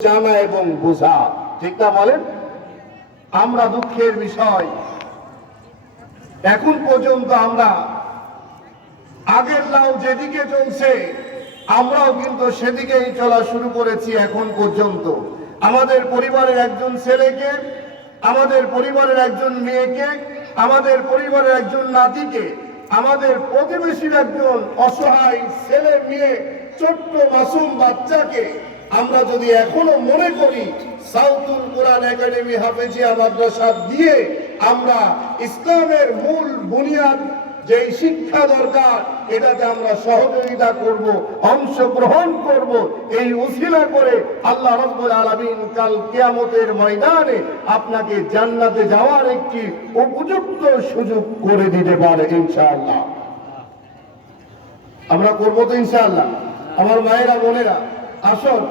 জানা এবং বোঝা, ঠিক না বলেন? আমরা দুঃখের বিষয় এখন পর্যন্ত আমরা আগের লাউ যেদিকে চলছে আমরাও কিন্তু সেদিকেই চলা শুরু করেছি। এখন পর্যন্ত আমাদের পরিবারের একজন ছেলেকে, আমাদের পরিবারের একজন মেয়েকে, আমাদের পরিবারের একজন নাতিকে, আমাদের প্রতিবেশীর একজন অসহায় ছেলে মেয়ে, ছোট্ট মাসুম বাচ্চাকে আমরা যদি এখনো মনে করি সাউথুল কোরআন একাডেমি হাফেজিয়া মাদ্রাসা দিয়ে আমরা ইসলামের মূল বুনিয়াদ যে শিক্ষা দরকার এটাতে আমরা সহযোগিতা করব, অংশগ্রহণ করব, এই উসিলা করে আল্লাহ রাব্বুল আলামিন কাল কিয়ামতের ময়দানে আপনাকে জান্নাতে যাওয়ার একটি উপযুক্ত সুযোগ করে দিতে পারে ইনশাআল্লাহ। আমরা করব তো ইনশাআল্লাহ। আমার মায়েরা বোনেরা, আসুন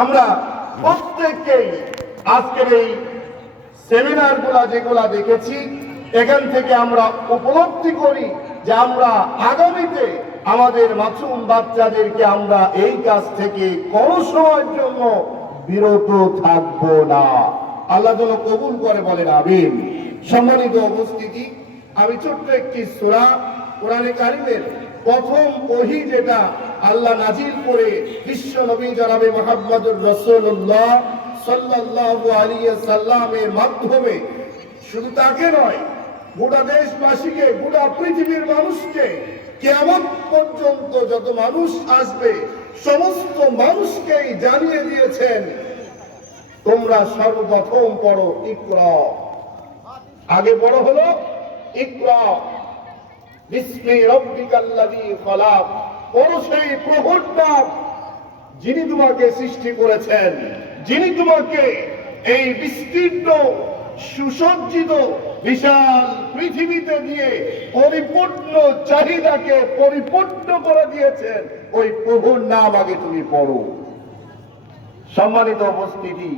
আমরা প্রত্যেককেই আজকের এই সেমিনারগুলা যেগুলা দেখেছি এখান থেকে আমরা উপলব্ধি করি যে আমরা আগামীতে আমাদের মাসুম বাচ্চাদেরকে আমরা এই কাজ থেকে কোন সময়ের জন্য বিরত থাকব না। আল্লাহ যেন কবুল করে বলেন আমিন। সম্মানিত উপস্থিতি, আমি ছোট্ট একটি সূরা কোরআনে কারিমের প্রথম ওহী যেটা আল্লাহ নাজিল করে বিশ্ব নবী জনাবে মুহাম্মদুর রাসূলুল্লাহ সাল্লাল্লাহু আলাইহি সাল্লামের মাধ্যমে শুধু তাকে নয় গোটা দেশবাসীকে, গোটা পৃথিবীর মানুষকে, কিয়ামত পর্যন্ত যত মানুষ আসবে সমস্ত মানুষকেই জানিয়ে দিয়েছেন তোমরা সর্বপ্রথম পড়ো ইকরা। আগে পড়ো হলো ইকরা বিসমি রাব্বিকাল্লাযী খলাক। পড়ো সেই প্রভুর নাম যিনি তোমাকে সৃষ্টি করেছেন, যিনি তোমাকে এই বিস্তীর্ণ সুসজ্জিত বিশাল পৃথিবীতে দিয়ে পরিপূর্ণ চাহিদাকে পরিপূর্ণ করে দিয়েছেন। ওই প্রভুর নাম আগে তুমি পড়ো। সম্মানিত উপস্থিতি,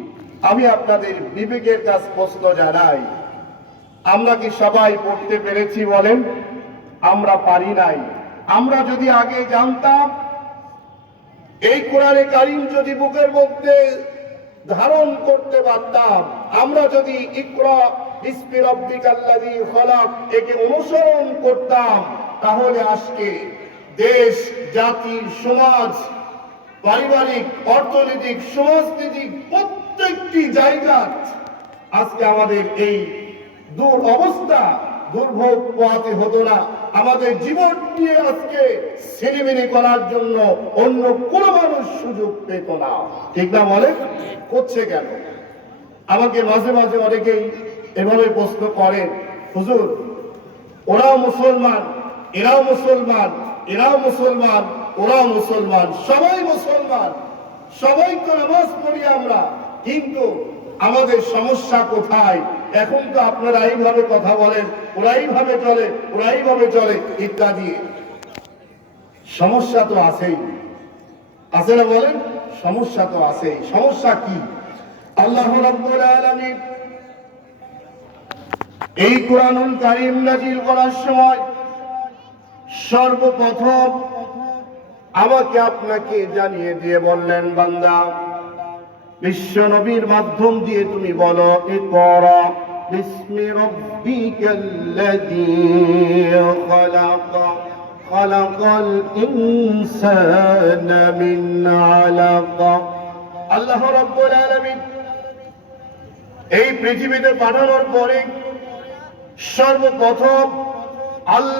আমি আপনাদের বিবেকের কাছে প্রশ্ন জানাই, আমরা কি সবাই পড়তে পেরেছি বলেন? আমরা পারি নাই। আমরা যদি আগে জানতাম, এই কোরআনে কারীম যদি বুকের মধ্যে ধারণ করতে পারতাম, আমরা যদি ইকরা বিসমি রাব্বিকাল্লাযী খলাক একে অনুসরণ করতাম, তাহলে আজকে দেশ, জাতি, সমাজ, পারিবারিক, অর্থনৈতিক, সমাজনৈতিক প্রত্যেকটি জায়গা আজকে আমাদের এই অবস্থা দুর্ভোগ পোহাতে হতো না। আমাদের জীবন নিয়ে আজকে ছেলেমেলে করার জন্য অন্য কোন মানুষ সুযোগ পেত না, ঠিক না বলেন? করছে কেন? আমাকে মাঝে মাঝে অনেকেই এভাবে প্রশ্ন করেন, হুজুর ওরাও মুসলমান, এরাও মুসলমান, এরাও মুসলমান, ওরাও মুসলমান, সবাই মুসলমান, সবাই তো নামাজ পড়ি আমরা, কিন্তু আমাদের সমস্যা কোথায়? এখন তো আপনারা এইভাবে কথা বলেন, ওরা এইভাবে চলে, ওরা এইভাবে চলে ইত্যাদি। সমস্যা তো আছেই, আছে না বলেন? সমস্যা তো আছেই। সমস্যা কি? আল্লাহ রাব্বুল আলামিন এই কোরআনুল কারীম নাযিল করার সময় সর্বপ্রথম আমাকে আপনাকে জানিয়ে দিয়ে বললেন, বান্দা বিশ্ব নবীর মাধ্যম দিয়ে তুমি বলো ইকরা বিসমি রাব্বিকাল্লাযী খলাক খলাকাল ইনসানা মিন আলাক। আল্লাহ রাব্বুল আলামিন এই পৃথিবীতে পাঠানোর পরে সর্বপ্রথম আল্লাহ